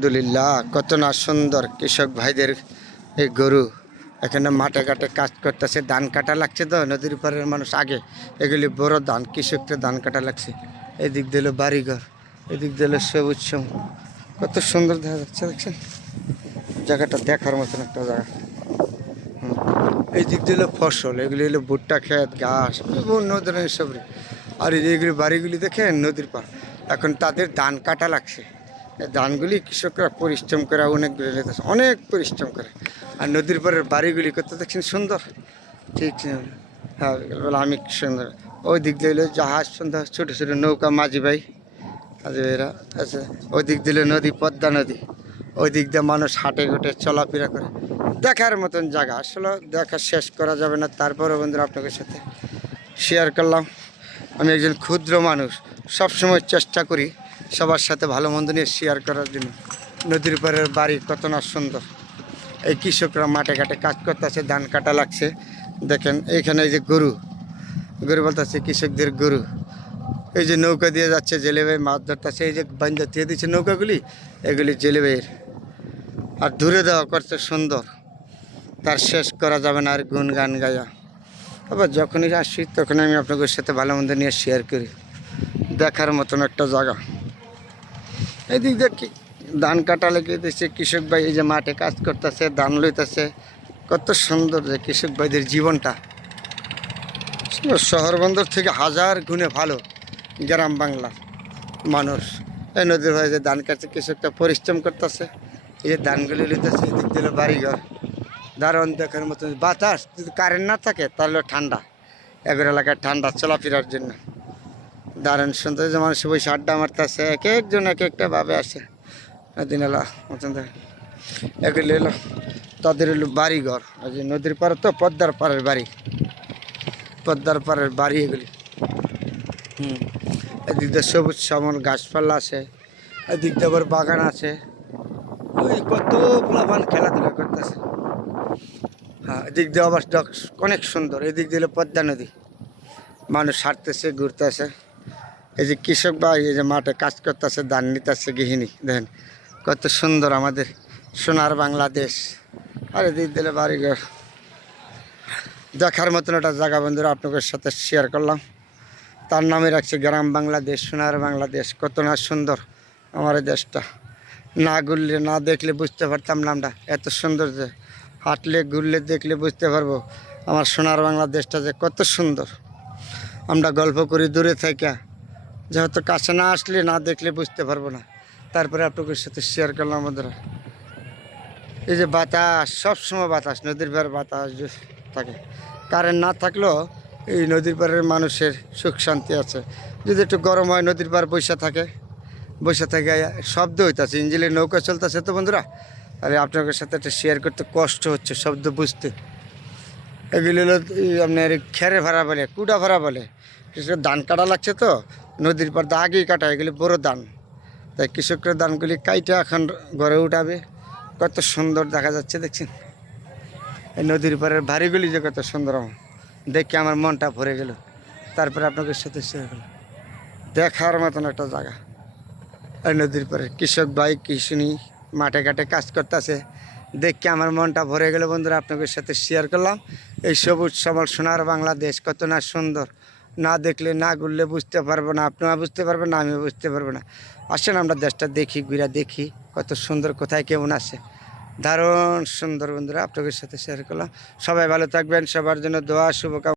আলহামদুলিল্লাহ, কত না সুন্দর কৃষক ভাইদের এই গরু এখানে মাঠে ঘাটে কাজ করতেছে। ধান কাটা লাগছে তো, নদীর পাড়ের মানুষ আগে এগুলি বড় ধান, কৃষকদের ধান কাটা লাগছে। এদিক দিল বাড়িঘর, এদিক দিল সবুজ সম, কত সুন্দর দেখা যাচ্ছে। দেখছেন জায়গাটা দেখার মতন একটা জায়গা। এই দিক দিল ফসল, এগুলি হলো ভুট্টা ক্ষেত, ঘাস, বিভিন্ন ধরনের সবজি। আর এইগুলি বাড়িগুলি দেখেন নদীর পাড়, এখন তাদের ধান কাটা লাগছে। ধানগুলি কৃষকরা পরিশ্রম করে অনেকগুলি লেতেছে, অনেক পরিশ্রম করে। আর নদীর পাড়ের বাড়িগুলি কত দেখছেন সুন্দর। ঠিক হ্যাঁ, আমি সুন্দর। ওই দিক দিয়ে জাহাজ সুন্দর, ছোটো ছোটো নৌকা, মাঝি ভাইরা আছে। ওই দিক দিলে নদী, পদ্মা নদী। ওই দিক দিয়ে মানুষ হাঁটে ঘুটে চলাফেরা করে, দেখার মতন জায়গা। আসলে দেখা শেষ করা যাবে না। তারপরে বন্ধুরা আপনাদের সাথে শেয়ার করলাম। আমি একজন ক্ষুদ্র মানুষ, সবসময় চেষ্টা করি সবার সাথে ভালো মন্দ নিয়ে শেয়ার করার জন্য। নদীর পাড়ের বাড়ি কত না সুন্দর। এই কৃষকরা মাঠে ঘাটে কাজ করতেছে, ধান কাটা লাগছে। দেখেন এইখানে এই যে গরু বলতেছে কৃষকদের গরু। এই যে নৌকা দিয়ে যাচ্ছে, জেলে ভাই মাছ ধরতেছে। এই যে বান্ধা দিয়ে দিচ্ছে নৌকাগুলি, এগুলি জেলে ভাইয়ের। আর দূরে দেওয়া করছে সুন্দর, তার শেষ করা যাবে না আর গুন গান গায়া। আবার যখনই আসি তখনই আমি আপনাদের সাথে ভালো মন্দ নিয়ে শেয়ার করি। দেখার মতন একটা জায়গা। এদিক দিয়ে কি ধান কাটা লেগে দিচ্ছে, কৃষক ভাই এই যে মাঠে কাজ করতেছে, ধান লইতেছে। কত সুন্দর যে কৃষক ভাইদের জীবনটা। শহর বন্দর থেকে হাজার গুণে ভালো গ্রাম বাংলার মানুষ। এই নদীর ভাই যে ধান কাটছে, কৃষকটা পরিশ্রম করতেছে, এই যে ধানগুলি লইতেছে। এদিক দিল বাড়িঘর, দারুণ দেখার মতন। বাতাস, যদি কারেন্ট না থাকে তাহলে ঠান্ডা, এগর এলাকায় ঠান্ডা চলাফেরার জন্য দারুণ সুন্দর। যে মানুষ বসে আড্ডা মারতেছে, এক একজন এক একটা ভাবে আসে। দিনালা মতন এগুলি এলো তাদের হলো বাড়িঘর। ওই যে নদীর পাড়ে তো পদ্মার পাড়ের বাড়ি, পদ্মার পাড়ের বাড়ি এগুলি। এদিক দিয়ে সবুজ শ্যামল গাছপালা আছে, এদিক দিয়ে আবার বাগান আছে। ওই কত পোলাপান খেলাধুলা করতেছে। হ্যাঁ, এদিক দিয়ে আবার অনেক সুন্দর। এদিক দিয়ে পদ্মা নদী, মানুষ হাঁটতেছে, ঘুরতেছে। এই যে কৃষক ভাই এই যে মাঠে কাজ করতেছে, ধান নিতেছে গৃহিণী। দেখেন কত সুন্দর আমাদের সোনার বাংলাদেশ। আর এদিক দিলে বাড়িঘর, দেখার মতন একটা জায়গা বন্ধুরা আপনাদের সাথে শেয়ার করলাম। তার নামে রাখছে গ্রাম বাংলাদেশ, সোনার বাংলাদেশ। কত না সুন্দর আমার এই দেশটা। না ঘুরলে না দেখলে বুঝতে পারতাম না আমরা, এত সুন্দর যে হাঁটলে ঘুরলে দেখলে বুঝতে পারবো আমার সোনার বাংলাদেশটা যে কত সুন্দর। আমরা গল্প করি দূরে থেকে, যেহেতু কাছে না আসলে না দেখলে বুঝতে পারবো না। তারপরে আপনাদের সাথে শেয়ার করলাম বন্ধুরা। এই যে বাতাস, সবসময় বাতাস, নদীর পাড়ে বাতাস থাকে। কারেন্ট না থাকলেও এই নদীর পাড়ের মানুষের সুখ শান্তি আছে। যদি একটু গরম হয়, নদীর পাড় বসে থাকে শব্দ হইতেছে, ইঞ্জিনের নৌকা চলতেছে তো বন্ধুরা। আর আপনাদের সাথে একটা শেয়ার করতে কষ্ট হচ্ছে শব্দ বুঝতে। এগুলি হলো আপনার খেরে ভাড়া বলে, কুড়া ভাড়া বলে। ধান কাটা লাগছে তো, নদীর পাড় আগেই কাটা, এগুলি বড় ধান। তাই কৃষকরা ধানগুলি কাইটা এখন ঘরে উঠাবে। কত সুন্দর দেখা যাচ্ছে দেখছেন। এই নদীর পাড়ের বাড়িগুলি যে কত সুন্দর, দেখে আমার মনটা ভরে গেল। তারপরে আপনাদের সাথে শেয়ার করলাম। দেখার মতন একটা জায়গা। এই নদীর পাড়ে কৃষক ভাই কৃষণী মাঠে ঘাটে কাজ করতেছে, দেখে আমার মনটা ভরে গেল বন্ধুরা। আপনাদের সাথে শেয়ার করলাম এই সবুজ সবল সোনার বাংলাদেশ কত না সুন্দর। না দেখলে না ঘুরলে বুঝতে পারবো না, আপনারা বুঝতে পারবেন না, আমিও বুঝতে পারবো না। আসেন আমরা দেশটা দেখি, ঘুরা দেখি কত সুন্দর, কোথায় কেমন আছে। দারুণ সুন্দর বন্ধুরা, আপনাদের সাথে শেয়ার করলাম। সবাই ভালো থাকবেন, সবার জন্য দোয়া শুভকামনা।